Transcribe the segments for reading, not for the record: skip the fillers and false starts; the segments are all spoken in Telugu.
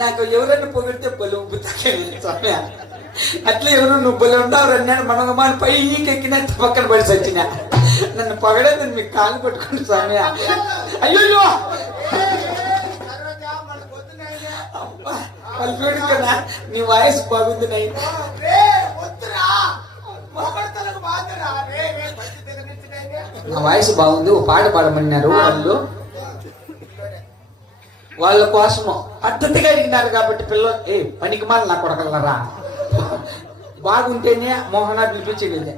నాకు ఎవరైనా పొగిడితే బలు ఉబ్బుతాకే స్వామి. అట్లా ఎవరు నువ్వు బలి ఉండవు అన్నాడు. మన మన పై ఎక్కిన పక్కన పడి సచ్చిన. నన్ను పొగడేది మీకు కాలు పట్టుకుంటు స్వామి. అయ్యో పలుకుడు కదా, నీ వాయిస్ బాగుంది నై. నా వాయిస్ బాగుంది, ఓ పాట పాడమన్నారు వాళ్ళు. వాళ్ళ కోసము పద్ధతిగా అడిగినారు కాబట్టి పిల్లలు పనికి మాల నా కొడగలరా బాగుంటేనే మోహనా పిలిపించేది.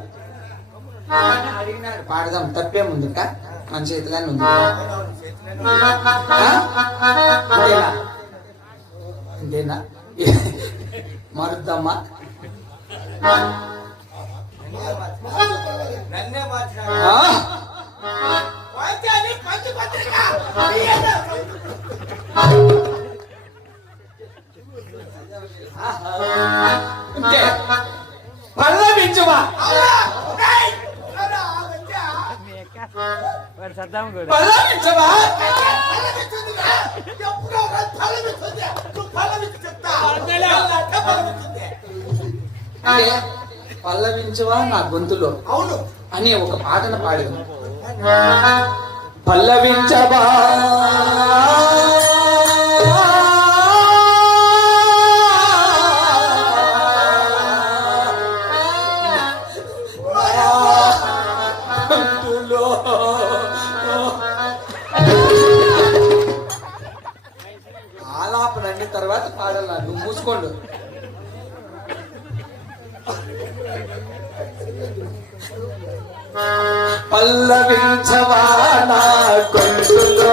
అడిగినారు పాడదాం, తప్పేముంది ఇంకా మన చేతిలోనే ఉంది. ఇంతేనా మారుద్దామా? పల్లవించవా పల్లవించవా పల్లవించవా నా గొంతులో అవును అని ఒక పాటను పాడింది. పల్లవించవా ఆలాపనండి, తర్వాత పాడాల. నువ్వు మూసుకోండు. పల్లవించవా నా గొంతులో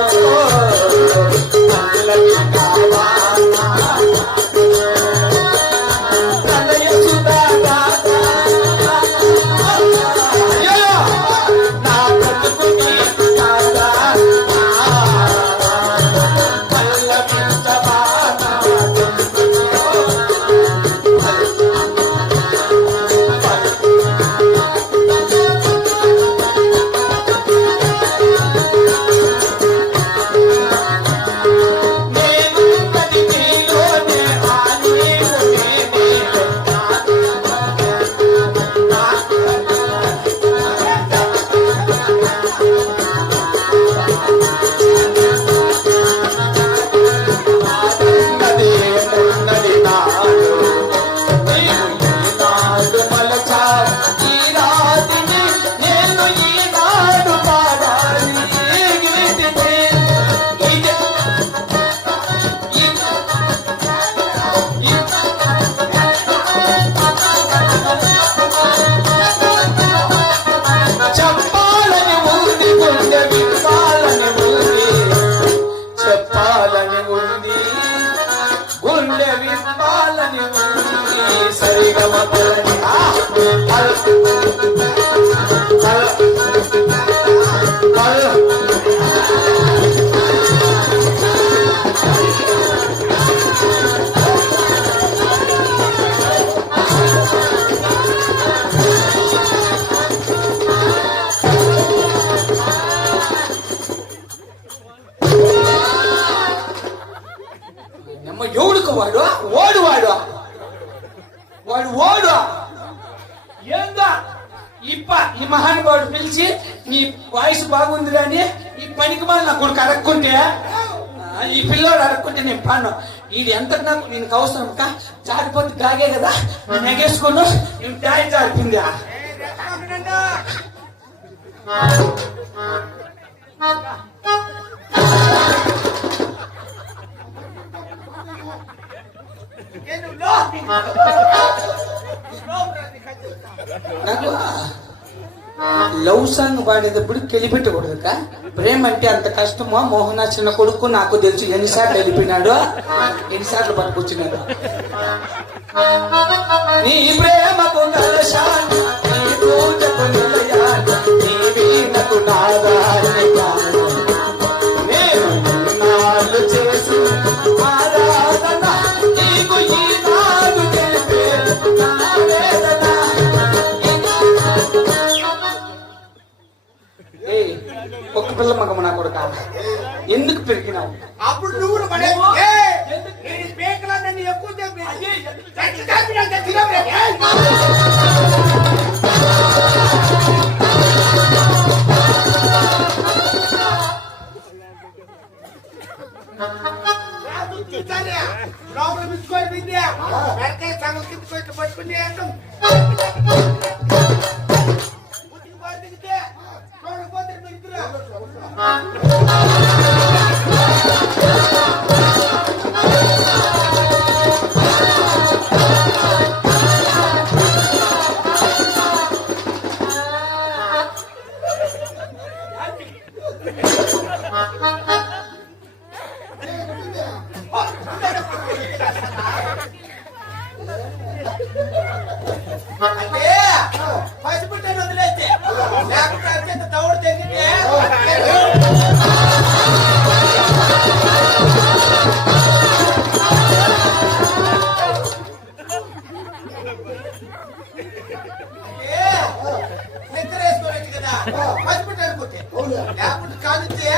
ఎవడుకు వాడు ఓడు వాడు వాడు ఓడు ఏందో ఇప్ప ఈ మహానుభావుడు పిలిచి నీ వాయిస్ బాగుంది కానీ ఈ పనికి mal నా కొడుకు అడక్కుంటే ఈ పిల్లోడు అడక్కుంటే నేను పాను. ఇది ఎంత నాకు నేను అవసరం కా జారిపోతే గాగే కదా నెగేసుకోను. నేను డాయి జారిపోయింది. నాకు లవ్ సాంగ్ పాడేటప్పుడు కెలిపెట్టకూడదు. ప్రేమ అంటే అంత కష్టమో మోహన చిన్న కొడుకు నాకు తెలుసు. ఎన్నిసార్లు వెళ్ళిపోయినాడు, ఎన్నిసార్లు పట్టుకొచ్చినాడు. నీ ప్రేమకు నరశాన్ని, నీ పూజకు నిలయాన్ని, నీ వీణకు నాదాన్ని నేను నాళ్ళు చేసి ఆరాధన నీకు ఈనాడు తెలిపే నా వేదన. ఒక్క పిల్ల మగమ నా కొడుక ఎందుకు పెరిగినావు. అప్పుడు నువ్వు పడే పేకలన్నీ ఎక్కువ లోపల మిచ్చుకొని విద్య పెరకాయ సగం తిప్పుకొని పట్టుకుని చూడకపోతే మిత్రులు అంటే పసిపుట్టని వదిలేస్తే లేకపోతే అత్యంత దౌడు తెగితే నిద్ర వేసుకోవచ్చు కదా పసిపుట్ట అనుకుంటే లేకపోతే కాలితే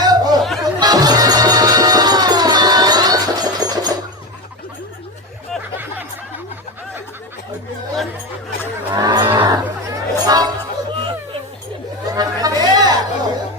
అంటే